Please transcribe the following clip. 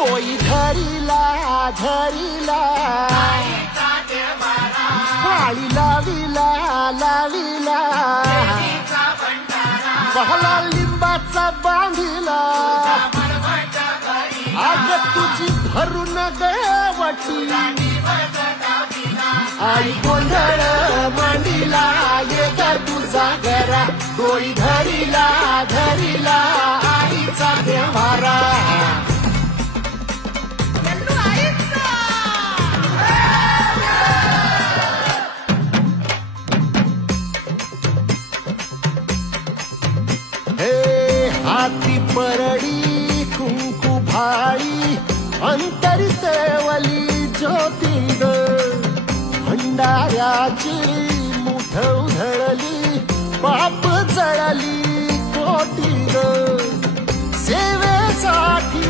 तोई धरिला धरिला पाळी लाविला लाविला पहला लिंबाचा बांधिला आग तुझी भरून गवटी आई गोंधळ मांडिला ये ग तुझा घरा डोई धरिला धरिला आईचा देवारा हे हाती परडी कुंकू भाई अंतरी तेवली ज्योती ग भंडाऱ्याची मुठ उधळली पाप जळली कोटी ग सेवेसाठी